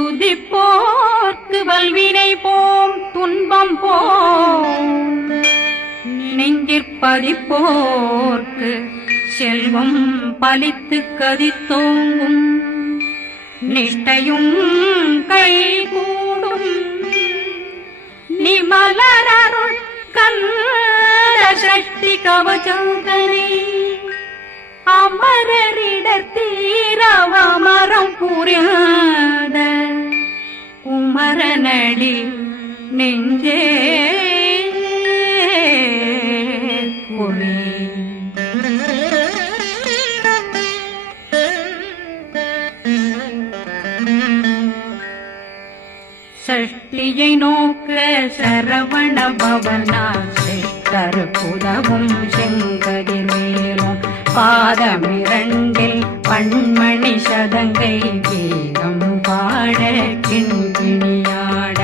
துதிப்போர்க்கு வல்வினை போம் துன்பம் போம் நெஞ்சிற்பதிப்போர்க்கு செல்வம் பலித்து கதித்தோங்கும் நிஷ்டையும் கைகூடும் நிமலரருள் கந்த சக்தி கவசந்தனை அமரரிடத்தீரவமரம் புரியாத குமரனடி நெஞ்சே குழி சஷ்டியை நோக்க சரவண பவனா சிஷ்டர் புதவும் செங்கதிர் மேலும் பாதமிரண்டில் பண்மணி சதங்கை கீதம் பாட கிண்கிணியாட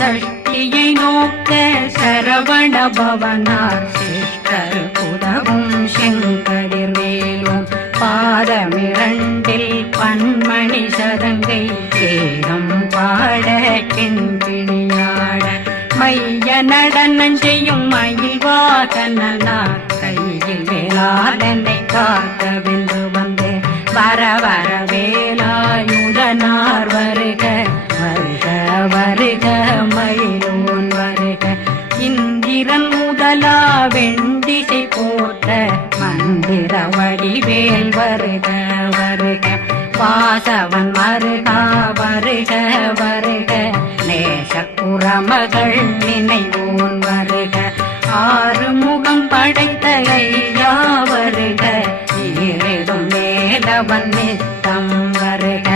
சஷ்டியை நோக்க சரவண பவனார் சிஷ்டர் புதவும் செங்கதிர் மேலும் பாதமிரண்டில் பண்மணி சதங்கை கீதம் பாட கிண்கிணியாட மைய நடனம் செய்யும் மயில்வாகனார் கையில் வேளாளனை காக்க வென்று வந்து வர வர வேலாயுதனார் வருக வருக வருக மயிலோன் வருக இந்திரன் முதலா வெண்டிசை போட்ட மந்திர வடிவேல் வருக வருக வாசவன் வருகா வருக வருக நேசக்குறமகள் நினைவோன் வருக ஆறுமுகம் படைத்த ஐயா வருக ஈரிடும் வேலவன் நித்தம் வருக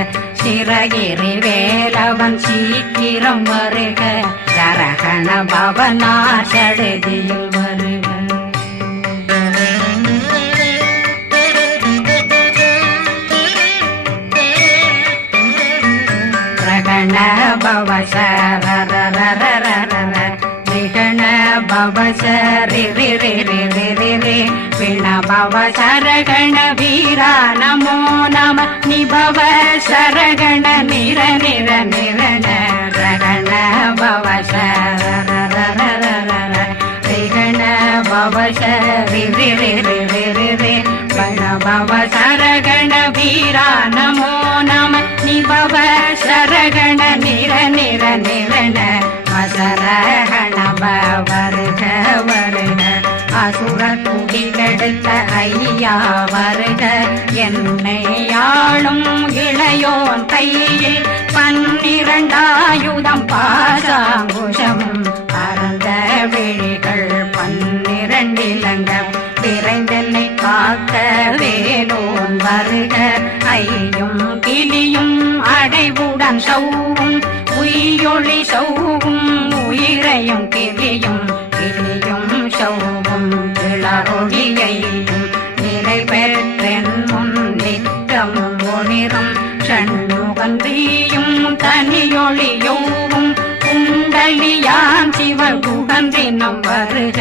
சிறகிரி வேலவன் சீக்கிரம் வருக சரகண பவனா சடுதியில் வருக ரகண பவ சரரரரரரர விகண பவ சரி ரி ரி ரி ரி ரி ரி விண பவ சரகண வீரா நமோ நம நிபவ சரகண நிர நிர நிரண ரகண பவ சரரரரரர விகண பவ சரி ரி ரி ரி ரி ரி ரி விண பவ சரகண வீரா நமோ நம நிபவ சரகண நிர நிர நிரண அசரகண வருக வருக அசுர குடிகெடுத்த ஐயா வருக என்னை ஆளும் இளையோன் கையில் 12 பாசாங்குஷமும் பரந்த விழிகள் 12 இலங்கம் விரைந்தென்னை காக்க வேலோன் வருக ஐயும் கிளியும் அடைவுடன் சௌவும் உயிரொளி சௌவும் உயிரையும் கிளியும் கிளியும் சௌவும் இளரொளியையும் நிலை பெற்றென் முன் நித்தம் ஒளிரும் சண்முகந்தியும் தனியொளியோவும் குண்டலியான் சிவ குகந்தினம் வருக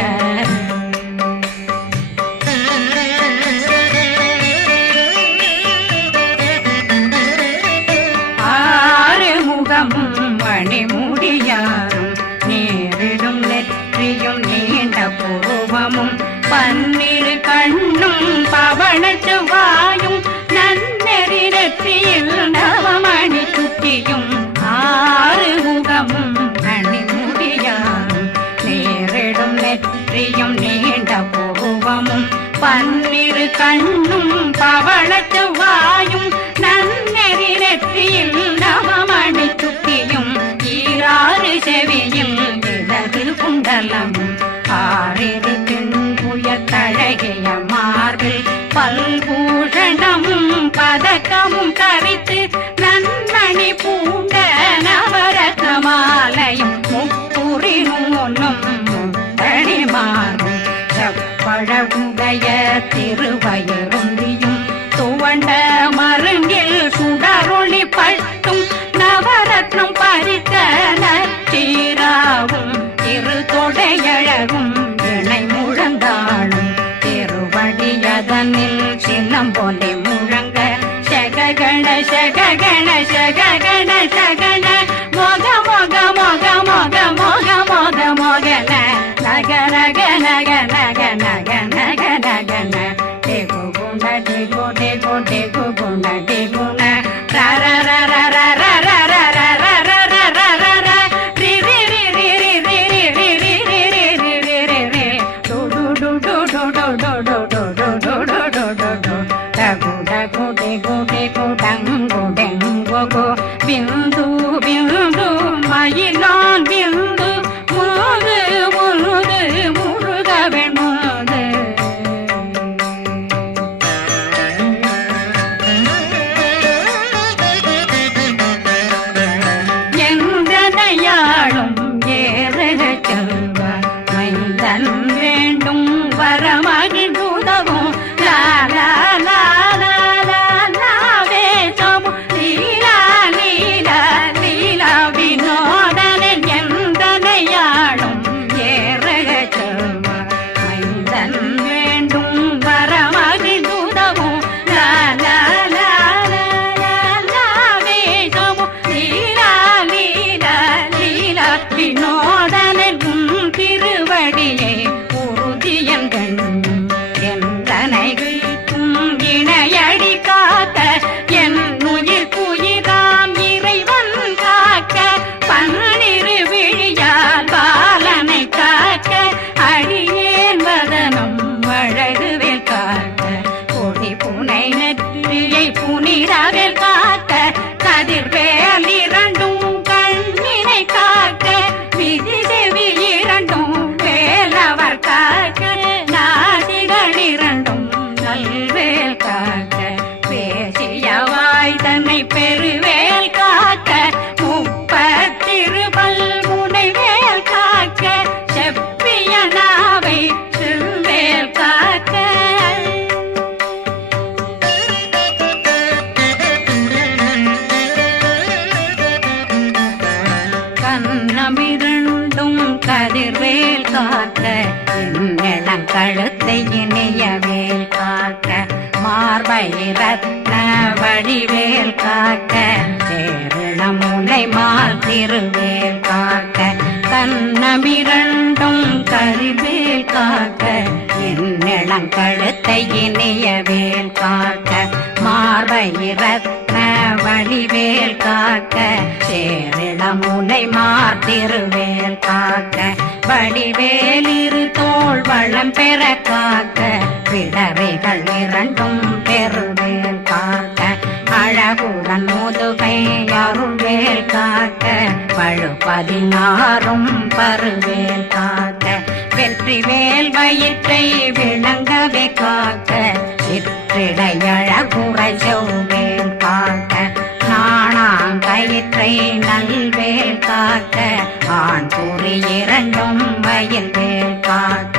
மணிமுடியாரும் நேரிடும் நெற்றியும் நீண்ட பூவமும் 12 கண்ணும் பவன செவ்வாயும் நன்னெறி நெற்றியில் நவமணி சுட்டியும் 6 முகமும் மணிமுடியாரும் நேரிடும் நெற்றியும் நீண்ட பூவமும் 12 கண்ணும் பவன செவ்வாயும் நன்னெறி நெற்றியில் நவமணி சுட்டியும் 6 செவியில் இடது குண்டலம் 6 தின்புய தழகிய மார்பில் பல்பூஷணமும் பதக்கமும் தரித்து நன்மணி பூண்ட நவரத்ன மாலையும் முப்புரி நூலும் முத்தணிமாறும் செப்பழகுடைய திருவயருந்தியும் துவண்ட மருங்கில் சுடரொளி பட்டும் நவரத்னம் பறித்த நச்சீராவும் இரு தொடையழகும் இணை முழந்தாளும் திருவடியதனில் சின்னம் போலே முழங்க சககண சககண சககண சகண बिंदु बिंदु मयिलान बिंदु मुरुது मुरुது முருகவன் முருது எந்தனையாளும் ஏறுக செல்வார் மைந்தன் வேண்டும் வரமகிழ்ந்துதவும் லா லா லா புனிதவேல் காக்க கதிர்வேல் இரண்டும் கண்ணினை காக்க விதி செவி இரண்டும் வேலவர் காக்க நாசிகள் இரண்டும் நல்வேல் காக்க பேசிய வாய் தன்னை பெருவேல் காக்க முப்பத்திருபல் முனைவேல் காக்க செப்பிய நாவை செவ்வேல் காக்க கண்ணமிரண்டும் கதிர்வேல் காக்க இளம் கழுத்தை இணையவேல் காக்க மார்பை ரத்ன வடிவேல் காக்க சேரணம் முனை மால் திருவேல் காக்க கண்ணமிரண்டும் கதிர்வேல் காக்க இளம் கழுத்தை இணையவேல் காக்க மார்பை ரத்ன வடிவேல் காக்க சேரிடம் முனை மார்த்திருவேல் காக்க வடிவேல் இரு தோள் வளம் பெற காக்க பிடரைகள் இரண்டும் பெருவேல் காக்க அழகுடன் முதுகை அருள்வேல் காக்க பழு 16 பருவேல் காக்க வெற்றி வேல் வயிற்றை விளங்கவே காக்க சிற்றிடையழகுறை செவ்வேல் காக்க நாணாங்கயிற்றை நல்வேல் காக்க ஆண் குறி இரண்டும் வயல்வேல் காக்க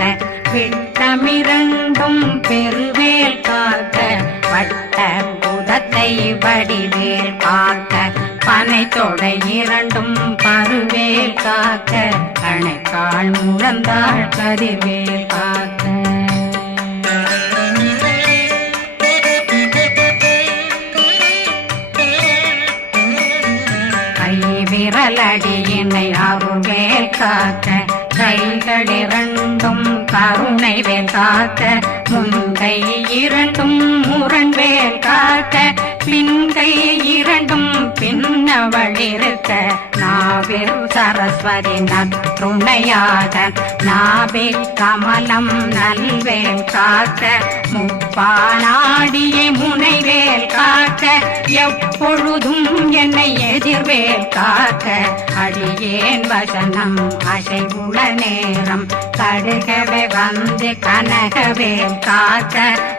விட்டமிரண்டும் பெருவேல் காக்க வட்ட புதத்தை வடிவேல் காக்க பனை தொடை இரண்டும் பருவேல் காக்க கணைக்கால் முழந்தாள் கதிர்வேல் காக்க விரலடியினை அருள்வேல் காக்க கைகள் இரண்டும் கருணை வேல் காக்க முன்கை இரண்டும் முரண்வேல் காக்க பின்கை இரண்டும் பின்னவளிருக்க நாவில் சரஸ்வதி நற்றுணையாக நாபி கமலம் நல்வேல் காக்க முப்பானாடியை முனைவேல் காக்க எப்பொழுதும் என்னை எதிர்வேல் காக்க அடியேன் வசனம் அசைவுள நேரம் கடுகவே வந்து கனகவேல் காக்க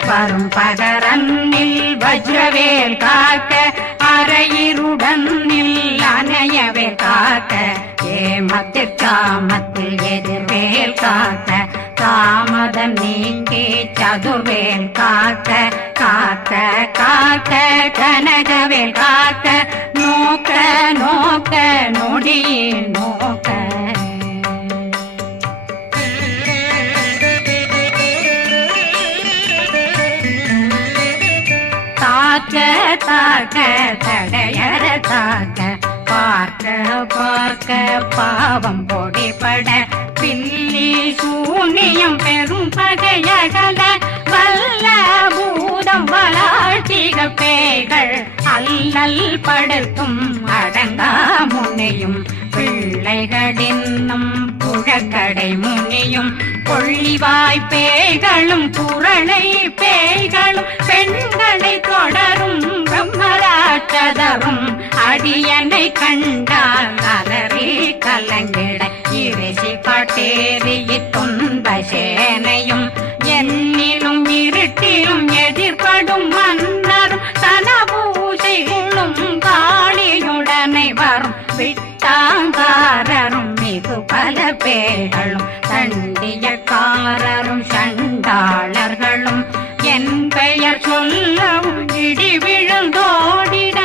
வரும் பகரன்னில் வஜ்ரவேல் காக்க அரையிருடன் அணையவேல் காக்க ஏமத்தில் காமத்தில் எதிர்வேல் காக்க தாமதம் நீக்கி சதுர்வேல் காக்க காக்க காக்க கனகவேல் காக்க நோக்க நோக்க நொடியில் நோக்க தாக்க தாக்க தடையற தாக்க பார்க்க பார்க்க பாவம் பொடிபட பில்லி சூனியம் பெரும் பகையகல வல்ல பூதம் வளா கார்த்திக பேய்கள் அல்லல் படுத்தும் அடங்கா முனையும் பிள்ளைகளின்னும் புழக்கடை முனியும் கொள்ளிவாய் பேய்களும் குரளை பேய்களும் பெண்களை தொடரும் பிரம்மராட்சதரும் அடியனை கண்டால் அலறி கலங்கிட இறைசி காட்டேறிய துன்ப சேனையும் என்னிலும் இருட்டிலும் எதிர்படும் மன்னரும் தனபூசைகளும் காளியுடனை வரும் விட்டாங்காரரும் மிகு பல பேர்களும் தண்டியக்காரரும் சண்டாளர்களும் என் பெயர் சொல்லவும் இடி விழுந்தோடிட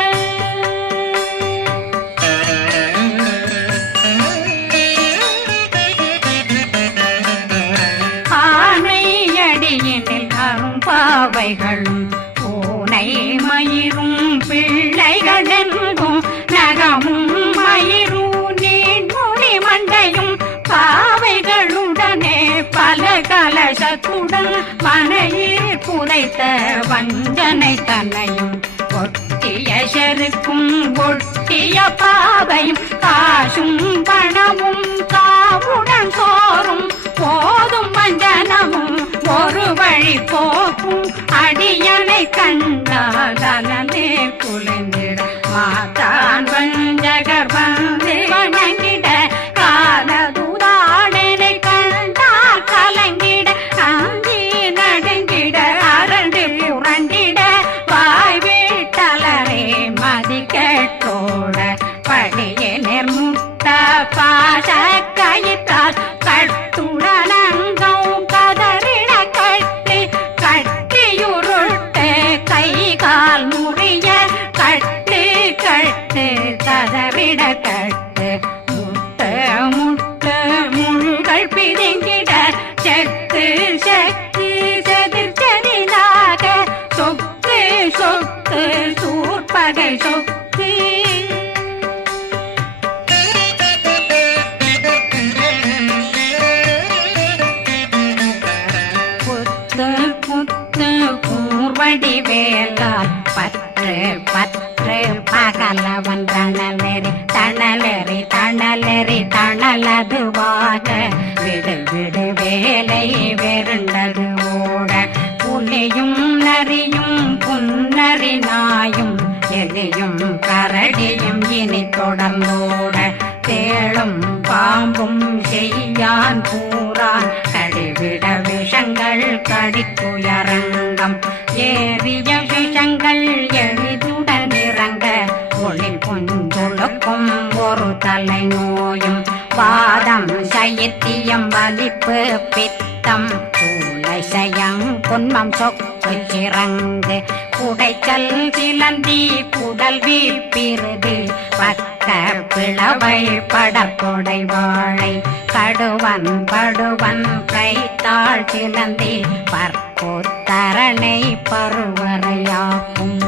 ஆனையடியினில் அரும்பாவைகளும் பூனை மயிரும் பிள்ளைகளெங்கும் நகமும் மயிரும் நீண்முடி மண்டையும் பாவைகளுடனே பல கலசத்துடன் மனையில் புதைத்த வஞ்சனை தன்னையும் ஒட்டிய செருக்கும் ஒட்டிய பாவையும் காசும் பணமும் காவுடன் சோறும் போதும் வஞ்சனமும் ஒரு வழி போக்கும் அடியனை கண்டாலே குளிர்ந்திட மாதான் வஞ்சகர் வந்து வணங்கிட காலதுதாடனை கண்டால் கலங்கிட அந்தி நடுங்கிட அரண்டு புரண்டிட வாய் வீட்டலரே மதி கேட்டோட படியே நிர்முட்ட பாச கயிற்றால் கட்டுடனங்கும் கதறிட கட்டி கட்டியுருட்டு கை கால் முறிய கட்டு கட்டு கதறிட கட்டு முட்டு முட்டு முள்கள் பிதுங்கிட செக்கு செக்கு செதிர் செதிலாக சொக்கு சொக்கு சூர்பகை சொக்கு புத்து புத்து கூர்வடி வேலால் பற்று பற்று பகலவன் தணலெறி தணலெறி தணலெறி தணலதுவாக விடு விடு வேலை வெருண்டது ஓட புலியும் நரியும் புன்னரி நாயும் எலியும் கரடியும் இனி தொடர்ந்தோட தேளும் பாம்பும் செய்யான் பூரான் கடிவிட விஷங்கள் கடித்துயரங்கம் ஏறிய விஷங்கள் எளிதுடன் இறங்க ஒளி கொஞ்சொழுக்கும் ஒரு தலை நோயும் வாதம் சைத்தியம் வலிப்பு பித்தம் சயம் பொன்மம் சொக்கு சிறங்கு குடைச்சல் சிலந்தி குடல் வீப்பிருது பக்க பிளவை படற்கொடை வாழை கடுவன் படுவன் கைத்தாள் சிலந்தி பற்போத்தரணை பருவரையாக்கும்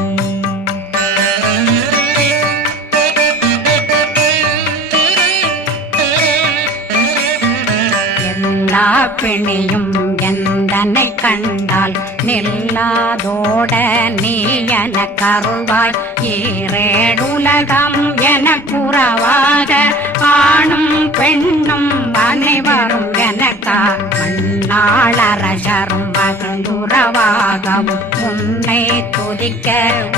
எல்லா பிணியும் எந்தனை கண்டால் நில்லாதோட நீ என கருள்வாய் ஈரேடுலகம் என புறவாக ஆணும் பெண்ணும் அனைவரும் எனக்கா மண்ணாளரசரும் மகிழ்ந்துறவாகவும் உன்னை துதிக்க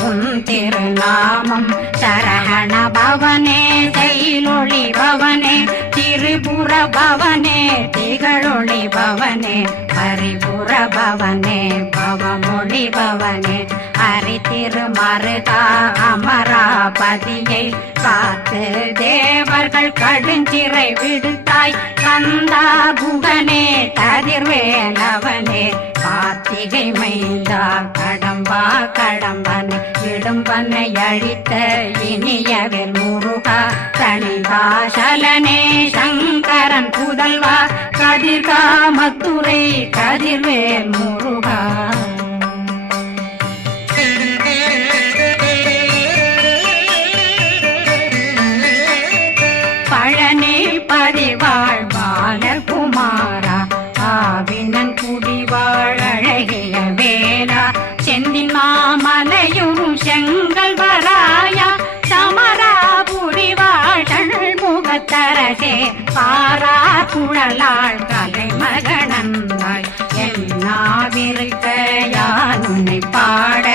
உன் திருநாமம் சரகண பவனே செயலொளி பவனே திரிபுர பவனே திகழொளி பவனே பரிபுர பவனே பவமொழி பவனே ஹரி திருமருகா அமராபதியை காத்து தேவர்கள் கடுஞ்சிறை விடுத்தாய் கந்தா குகனே கதிர்வேலவனே கார்த்திகை மைந்தா கடம்பா கடம்பனை இடும்பனை அழித்த இனியவில் முருகா தனிகாசலனே சங்கரன் புதல்வா கதிர்காமத்துரை கதிர்வேல் முருகா பழனி பதிவாழ் பாலகுமாரா ஆவினன் குடிவாழ் அழகிய வேலா செந்தின் மாமலைய குழலாள் கலைமகனந்தாய் என்னாவிருக்க யான் உன்னை பாட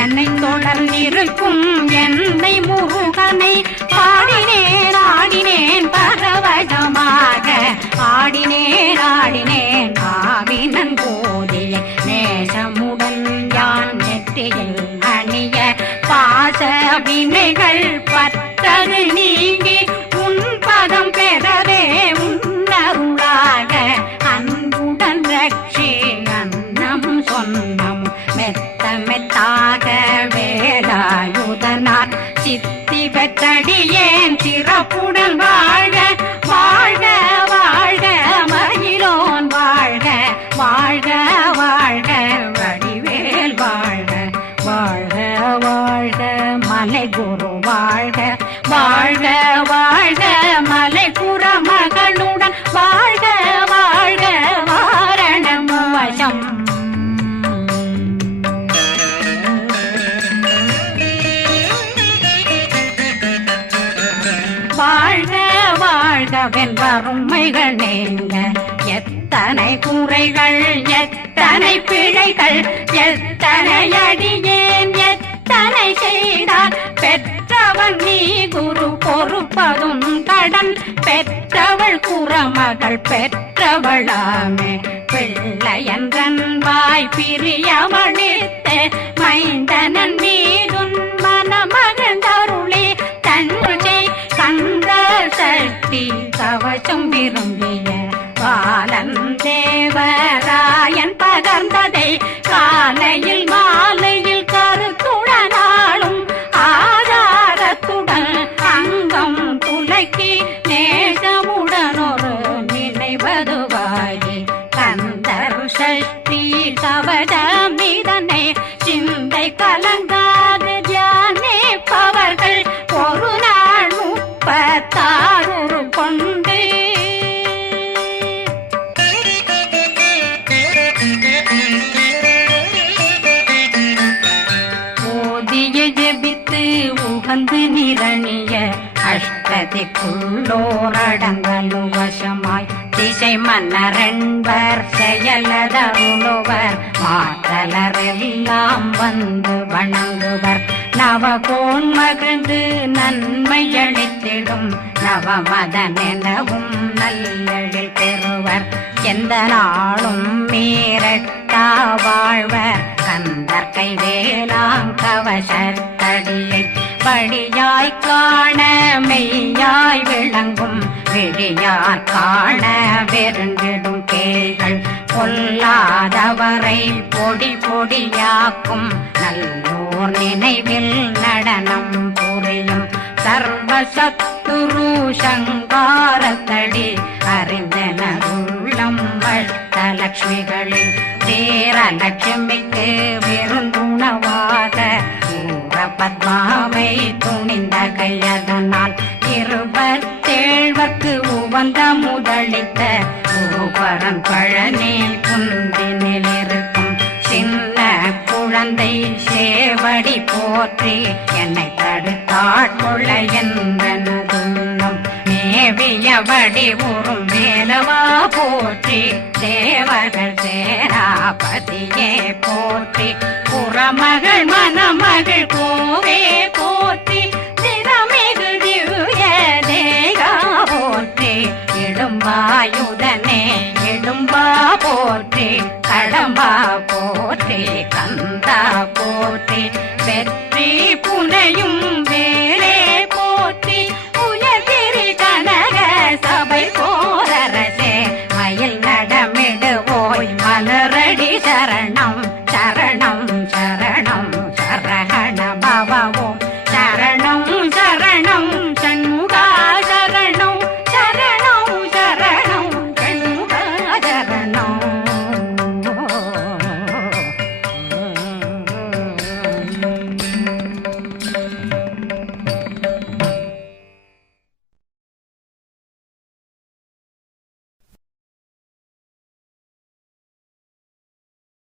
என்னை தொடர்ந்திருக்கும் என்னை முருகனை பாடினேன் ஆடினேன் பரவசமாக ஆடினேன் ஆடினேன் ஆவினன் போதிய நேசமுடன் யான் நெற்றியில் அணிய பாச வினைகள் பற்றது நீங்கி உன் பதம் பெறவே உன்னருளாக அன்புடன் ரட்சி அன்னம் சொன்னம் மெத்த மெத்தாக வேலாயுதனார் சித்தி பெற்றடியேன் சிறப்புடன் வாழ்க வாழ்க வாழ்க மயிலோன் வாழ்க வாழ்க வாழ்க வடிவேல் வாழ்க வாழ்க வாழ்க மலை குரு வாழ்க வாழ்க வாழ்க மலை புற மகளுடன் வாழ்க வாழ்க வாரணம் வசம் வாழ்க வாழ்க வென்றருமைகள் நீங்க எத்தனை குறைகள் எத்தனை பிழைகள் எத்தனை அடியேன் எத்தனை செய்தார் பெற்றவன் நீ குரு பொறுப்பதும் கடன் பெற்றவள் குறமகள் பெற்றவளாமே பிள்ளையன்றன் வாய் பிரியமளித்து மைந்தனன் மீதுன் மனமகந்தருளே தன்னை கந்த சக்தி கவசம் விரும்பிய பாலன் தேவராயன் பகர்ந்ததை காலையில் மாலையில் கருத்துடனாலும் ஆதாரத்துடன் அங்கம் துலக்கி நேசமுடனொரு நினைவதுவாகி கந்தர் சக்தி கவசமிதனை சிந்தை கலங்காது தியானிப்பவர்கள் ஒரு நாள் 36 கொண்டு ஓதிய ஜெபித்து உகந்து நிரணிய அஷ்டதிக்குள்ளோரடங்கலும் வசமாய் திசை மன்னரென்பர் செயலதருளுவர் மாற்றலரெல்லாம் வந்து வணங்குவர் நவகோன் மகிழ்ந்து நன்மையளித்திடும் நவமதனெனவும் நல்லெழில் பெறுவர் எந்த நாளும் மீறட்டா வாழ்வர் கந்தர் கைவேலாங்கவசத்தடியை படியாய் காண மெய்யாய் விளங்கும் விழியார் காண வெருண்டிடும் கேள்கள் பொல்லாதவரை பொடி பொடியாக்கும் நல்லோர் நினைவில் நடனம் புரியும் சர்வசத்துரு சங்காரத்தடி அறிந்தனருள்ளம் வட்டலட்சுமிகளில் தேரலட்சுமிக்கு விருந்துணவாக ஊர பத்மாவை துணிந்த கையதனால் 27 உவந்த முதலித்த ஊபரன் பழனி குந்தினில் இருக்கும் சின்ன குழந்தை சேவடி போற்றி என்னை தடுத்தாட்கொள்ள என்றனதுள்ளம் மேவியபடி உறும் வேலவா போற்றி தேவர்கள் சேராபதியே போற்றி புறமகள் மணமகள் கோவே போற்றி திறமிகு திவ்ய தேகா போற்றி இடும்பாயுதனே இடும்பா போற்றி கடம்பா போற்றி கந்தா போற்றி வெற்றி புனையும்